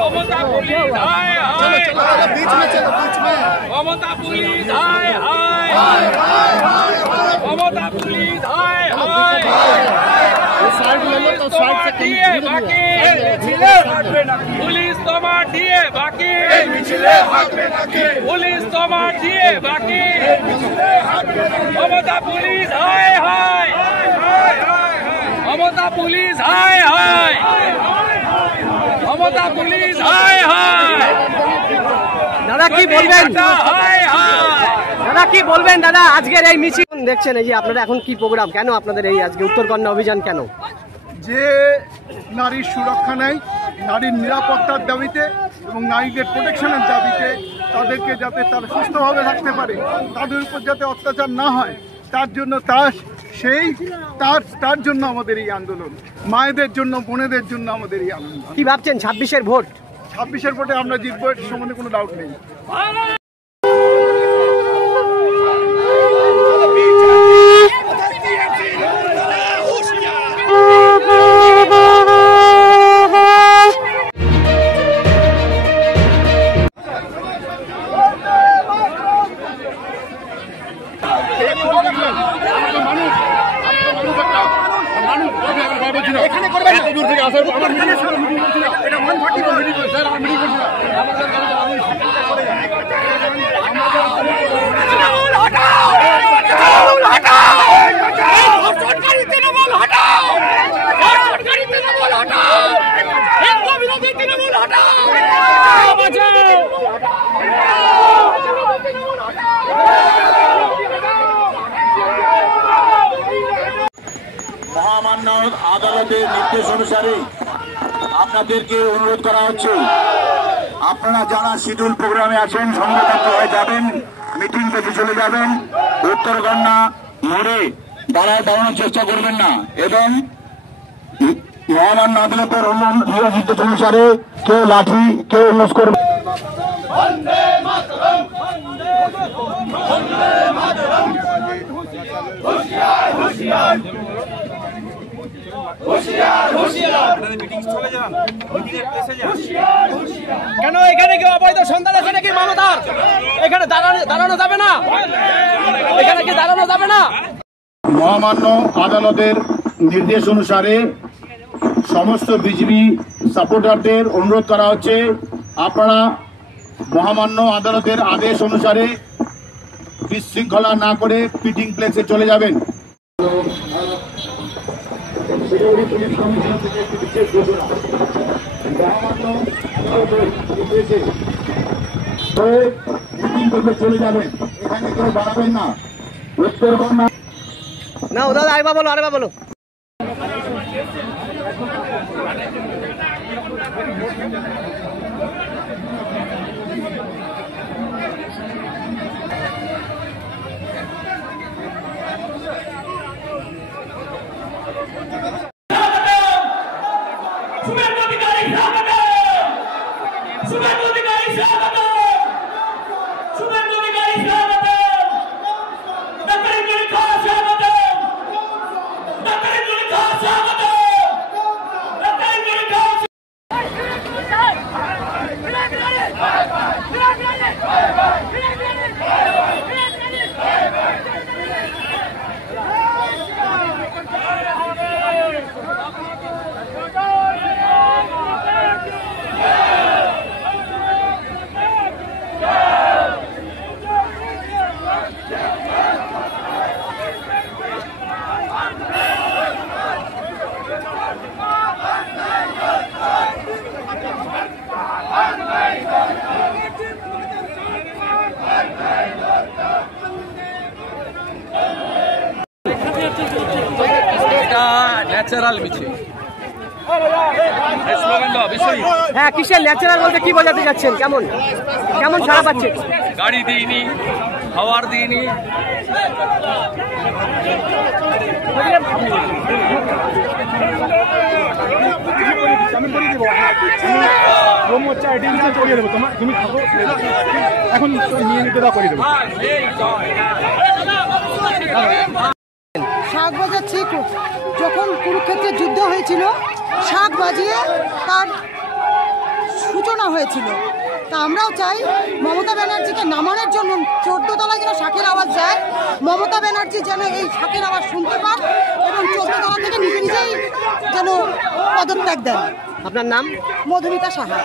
ममता police हाय हाय, बीच में चलो, बीच में ममता पुलिस हाय हाय, ममता पुलिस हाय हाय, पुलिस तो मारिए बाकी, पुलिस तो मारिए बाकी, ममता पुलिस हाय हाय, ममता पुलिस हाय हाय, ममता पुलिस हाय हाय। দাদা কি বলবেন? হায় হায় দাদা কি বলবেন দাদা আজকের এই মিছিল দেখছেন, এই যে আপনারা এখন কি প্রোগ্রাম, কেন আপনাদের এই আজকে উত্তরকন্যা অভিযান কেন? যে নারীর সুরক্ষা নেই, নারীর নিরাপত্তার দাবিতে এবং নারীদের প্রোটেকশনের দাবিতে, তাদেরকে যাতে তারা সুস্থভাবে থাকতে পারে, তাদের উপর যাতে অত্যাচার না হয়, তার জন্য তার জন্য আমাদের এই আন্দোলন, মায়েদের জন্য, বোনেদের জন্য আমাদের এই আন্দোলন। কি ভাবছেন 26-এর ভোট? 26-এর ভোটে আমরা জিতবো, এর সম্বন্ধে কোনো ডাউট নেই। এখানে করবেন এত দূর থেকে আসার আমার মিটিং ছিল, এটা 140 মিটিং স্যার, আমার মিটিং করছিল, আমাদের গাড়িতে আমি তৃণমূল হটাও, তৃণমূল হটাও, সরকারি তৃণমূল হটাও, সরকারি তৃণমূল হটাও, হিন্দু বিরোধী তৃণমূল হটাও, বাঁচাও মহামান্য আদালতের নির্দেশ অনুসারে আপনাদেরকে অনুরোধ করা হচ্ছে, আপনারা যারা শিডিউল প্রোগ্রামে আছেন সংগঠিত হয়ে যাবেন, মিটিং থেকে চলে যাবেন, উত্তরকন্যা মোড়ে দাঁড়ানোর চেষ্টা করবেন না, এবং মহামান্য আদালতের নির্দেশ অনুসারে কেউ লাঠি কেউ উল্লাস করবে। কেন এখানে কেউ অবৈধ সন্তান আছে নাকি মমতার? এখানে দাঁড়ানো যাবে না, এখানে কি দাঁড়ানো যাবে না? মহামান্য আদালতের নির্দেশ অনুসারে সমস্ত বিজেপি সাপোর্টারদের অনুরোধ করা হচ্ছে, আপনারা মহামান্য আদালতের আদেশ অনুসারে বিশৃঙ্খলা না করে মিটিং প্লেসে চলে যাবেন। চলে যাবেন, এখানে কেউ বাড়াবেন না। উত্তরকন্যা না দাদা আরেবা বলো, আরেবা বলো। ন্যাচারাল মিছিল, হ্যাঁ কিসের ন্যাচারাল বলতে কি বোঝাতে যাচ্ছেন? কেমন কেমন সারা পাচ্ছে? গাড়ি দিইনি, খাবার দিইনি, তুমি এখন নিয়ে নিতে দাও, করে দেবো। শাঁখ বাজাচ্ছে, যখন কুরুক্ষেত্রের যুদ্ধ হয়েছিল শাঁখ বাজিয়ে তার সূচনা হয়েছিল। তা আমরাও চাই মমতা ব্যানার্জিকে নামানোর জন্য 14 তলায় যেন শাঁখের আওয়াজ যায়, মমতা ব্যানার্জি যেন এই শাঁখের আওয়াজ শুনতে পান এবং 14 তলা থেকে নিজে নিজেই যেন পদত্যাগ দেন। আপনার নাম? মধুমিতা সাহা।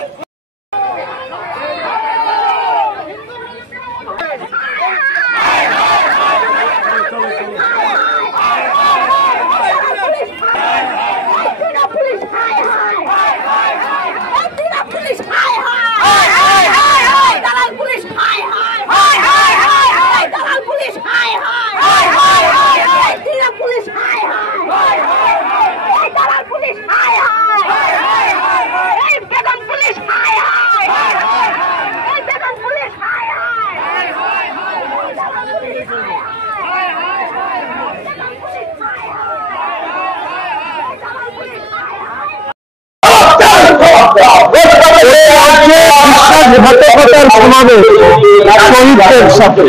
শহীদদের সাথে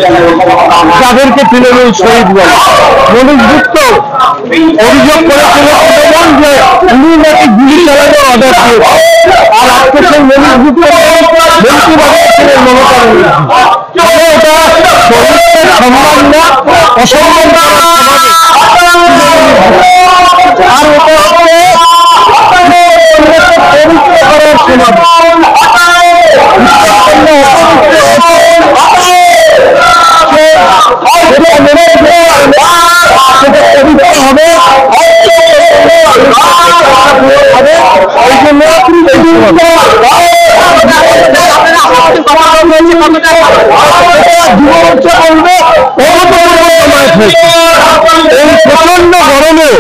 যাদেরকে তৃণমূল শহীদ বলে মনোযুক্ত অভিযোগ করেছিল যে উনি নাকি গুলি চালানোর অর্ডার দিয়েছে, আর আজকে সেই মনোযুক্ত মন্ত্রী বানিয়েছিলেন মমতা ব্যানার্জি। এটা শহীদদের সম্মান না, অসম্মান আর এটা হচ্ছে পবিত্র করার সমাজ। প্রচন্ড গরমে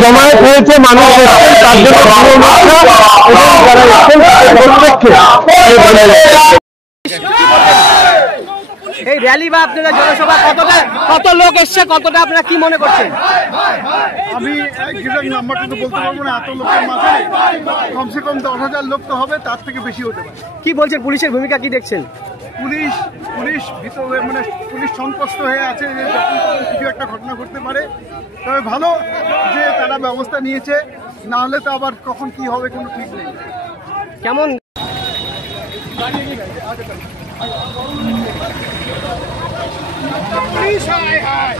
জমায়েত হয়েছে মানুষ তার জন্য এই র্যালি বা আপনারা জনসভা কত লোক এসছে, কতটা আপনারা কি মনে করছেন? আমি এক্সাক্ট নাম্বারটা তো বলতে পারবো না, এত লোকের মাঝে কমসে কম 10,000 লোক তো হবে, তার থেকে বেশি হতে পারে। কি বলছেন, পুলিশের ভূমিকা কি দেখছেন? পুলিশ ভিতরে মানে পুলিশ সন্তুষ্ট হয়ে আছে যে যখন কিছু একটা ঘটনা ঘটতে পারে। তবে ভালো যে তারা ব্যবস্থা নিয়েছে, না হলে তো আবার কখন কি হবে কোনো ঠিক নেই। কেমন হায়